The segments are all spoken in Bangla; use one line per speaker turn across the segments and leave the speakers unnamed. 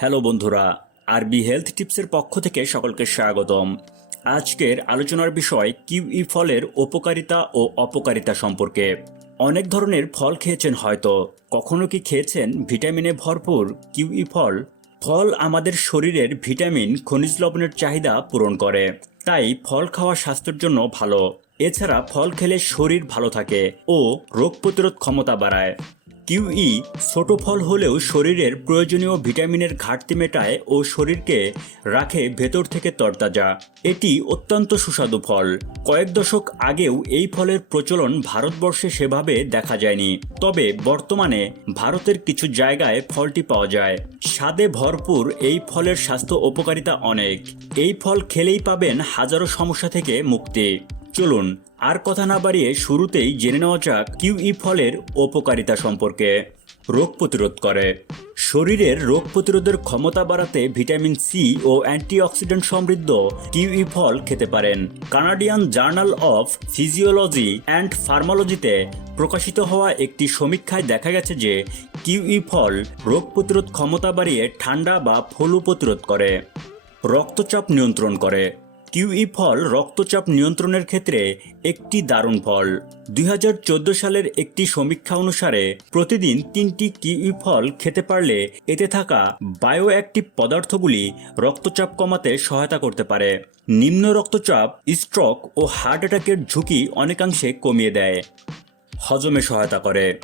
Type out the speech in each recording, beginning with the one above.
হ্যালো বন্ধুরা, আরবি হেলথ টিপসের পক্ষ থেকে সকলকে স্বাগতম। আজকের আলোচনার বিষয় কিউই ফলের উপকারিতা ও অপকারিতা সম্পর্কে। অনেক ধরনের ফল খেয়েছেন হয়তো। কখনো কি খেয়েছেন? ভিটামিনে ভরপুর কিউই ফল? ফল আমাদের শরীরের ভিটামিন, খনিজ লবণের চাহিদা পূরণ করে। তাই ফল খাওয়া স্বাস্থ্যের জন্য ভালো। এছাড়া ফল খেলে শরীর ভালো থাকে ও রোগ প্রতিরোধ ক্ষমতা বাড়ায়। কিউই ছোট ফল হলেও শরীরের প্রয়োজনীয় ভিটামিনের ঘাটতি মেটায় ও শরীরকে রাখে ভেতর থেকে তরতাজা। এটি অত্যন্ত সুস্বাদু ফল। কয়েক দশক আগেও এই ফলের প্রচলন ভারতবর্ষে সেভাবে দেখা যায়নি। তবে বর্তমানে ভারতের কিছু জায়গায় ফলটি পাওয়া যায়। স্বাদে ভরপুর এই ফলের স্বাস্থ্য উপকারিতা অনেক। এই ফল খেলেই পাবেন হাজারো সমস্যা থেকে মুক্তি। চলুন আর কথা না বাড়িয়ে শুরুতেই জেনে নেওয়া যাক কিউই ফলের উপকারিতা সম্পর্কে। রোগ প্রতিরোধ করে। শরীরের রোগ প্রতিরোধের ক্ষমতা বাড়াতে ভিটামিন সি ও অ্যান্টিঅক্সিডেন্ট সমৃদ্ধ কিউই ফল খেতে পারেন। Canadian journal of physiology and ফার্মালজিতে প্রকাশিত হওয়া একটি সমীক্ষায় দেখা গেছে যে কিউই ফল রোগ প্রতিরোধ ক্ষমতা বাড়িয়ে ঠান্ডা বা ফলু প্রতিরোধ করে। রক্তচাপ নিয়ন্ত্রণ করে। কিউই ফল রক্তচাপ নিয়ন্ত্রণের ক্ষেত্রে একটি দারুণ ফল। দুই হাজার চোদ্দ সালের একটি সমীক্ষা অনুসারে প্রতিদিন তিনটি কিউই ফল খেতে পারলে এতে থাকা বায়োঅ্যাক্টিভ পদার্থগুলি রক্তচাপ কমাতে সহায়তা করতে পারে। নিম্ন রক্তচাপ, স্ট্রোক ও হার্ট অ্যাটাকের ঝুঁকি অনেকাংশে কমিয়ে দেয়। হজমে সহায়তা করে।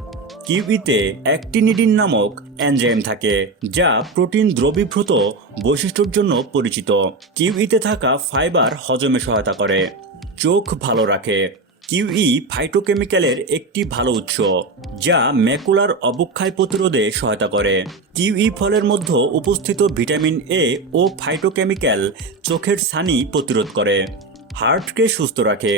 কিউইতে অ্যাক্টিনিডিন নামক এনজাইম থাকে, যা প্রোটিন দ্রবীভূত বৈশিষ্ট্যের জন্য পরিচিত। কিউইতে থাকা ফাইবার হজমে সহায়তা করে, চোখ ভালো রাখে। কিউই ফাইটোকেমিক্যালের একটি ভালো উৎস, যা ম্যাকুলার অবক্ষয় প্রতিরোধে সহায়তা করে। কিউই ফলের মধ্যে উপস্থিত ভিটামিন এ ও ফাইটোকেমিক্যাল চোখের সানি প্রতিরোধ করে। হার্টকে সুস্থ রাখে।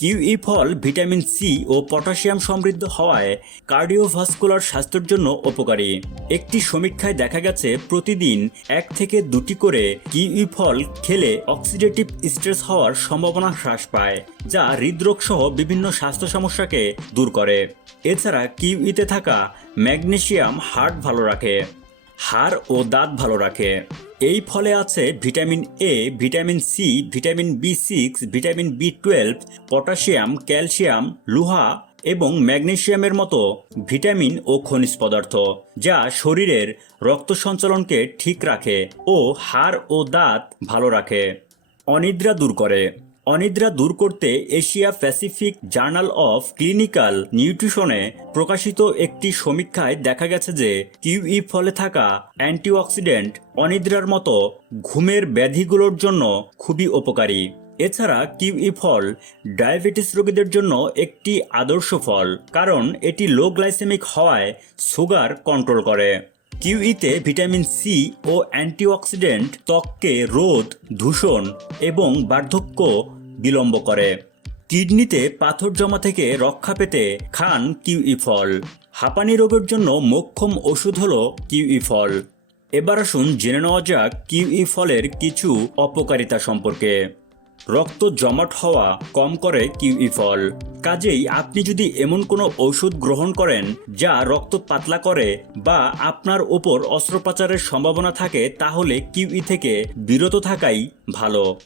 কিউই ফল, ভিটামিন সি ও পটাশিয়াম সমৃদ্ধ হওয়ায় কার্ডিওভাস্কুলার স্বাস্থ্যের জন্য উপকারী। একটি সমীক্ষায় দেখা গেছে, প্রতিদিন এক থেকে দুটি করে কিউই ফল খেলে অক্সিডেটিভ স্ট্রেস হওয়ার সম্ভাবনা হ্রাস পায়, যা হৃদরোগ সহ বিভিন্ন স্বাস্থ্য সমস্যাকে দূর করে। এছাড়া কিউইতে থাকা ম্যাগনেসিয়াম হার্ট ভালো রাখে। হাড় ও দাঁত ভালো রাখে। এই ফলে আছে vitamin A vitamin C vitamin B six vitamin B twelve potassium, calcium, লোহা এবং ম্যাগনেশিয়ামের মতো ভিটামিন ও খনিজ পদার্থ, যা শরীরের রক্ত সঞ্চালনকে ঠিক রাখে ও হাড় ও দাঁত ভালো রাখে। অনিদ্রা দূর করে। অনিদ্রা দূর করতে Asia Pacific journal of clinical নিউট্রিশনে প্রকাশিত একটি সমীক্ষায় দেখা গেছে যে কিউই ফলে থাকা অ্যান্টিঅক্সিডেন্ট অনিদ্রার মতো ঘুমের ব্যাধিগুলোর জন্য খুবই উপকারী। এছাড়া কিউই ফল ডায়াবেটিস রোগীদের জন্য একটি আদর্শ ফল, কারণ এটি লো গ্লাইসেমিক হওয়ায় সুগার কন্ট্রোল করে। কিউইতে ভিটামিন সি ও অ্যান্টিঅক্সিডেন্ট ত্বককে রোদ দূষণ এবং বার্ধক্য বিলম্ব করে। কিডনিতে পাথর জমা থেকে রক্ষা পেতে খান কিউই ফল হাঁপানি রোগের জন্য মোক্ষম ওষুধ হল কিউই ফল এবার আসুন জেনে নেওয়া যাক কিউই ফলের কিছু অপকারিতা সম্পর্কে। রক্ত জমাট হওয়া কম করে কিউই ফল কাজেই আপনি যদি এমন কোনো ঔষধ গ্রহণ করেন, যা রক্ত পাতলা করে বা আপনার ওপর অস্ত্রোপচারের সম্ভাবনা থাকে, তাহলে কিউই থেকে বিরত থাকাই ভালো।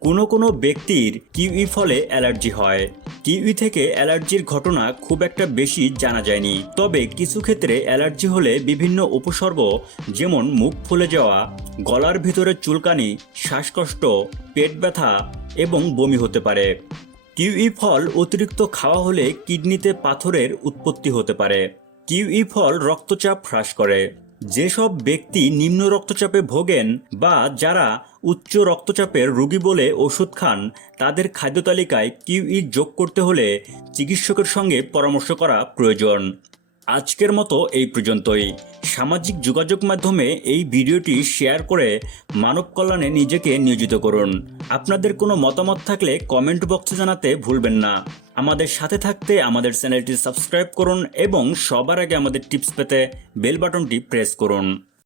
কোনো কোনো ব্যক্তির কিউই ফলে অ্যালার্জি হয়। কিউই থেকে অ্যালার্জির ঘটনা খুব একটা বেশি জানা যায়নি। তবে কিছু ক্ষেত্রে অ্যালার্জি হলে বিভিন্ন উপসর্গ যেমন মুখ ফুলে যাওয়া, গলার ভিতরে চুলকানি, শ্বাসকষ্ট, পেট ব্যথা এবং বমি হতে পারে। কিউই ফল অতিরিক্ত খাওয়া হলে কিডনিতে পাথরের উৎপত্তি হতে পারে। কিউই ফল রক্তচাপ হ্রাস করে। যেসব ব্যক্তি নিম্ন রক্তচাপে ভোগেন বা যারা উচ্চ রক্তচাপের রোগী বলে ওষুধ খান, তাদের খাদ্য তালিকায় কিউই যোগ করতে হলে চিকিৎসকের সঙ্গে পরামর্শ করা প্রয়োজন। আজকের মতো এই পর্যন্তই। সামাজিক যোগাযোগ মাধ্যমে এই ভিডিওটি শেয়ার করে মানব কল্যাণে নিজেকে নিয়োজিত করুন। আপনাদের কোনো মতামত থাকলে কমেন্ট বক্সে জানাতে ভুলবেন না। আমাদের সাথে থাকতে আমাদের চ্যানেলটি সাবস্ক্রাইব করুন এবং সবার আগে আমাদের টিপস পেতে বেল বাটনটি প্রেস করুন।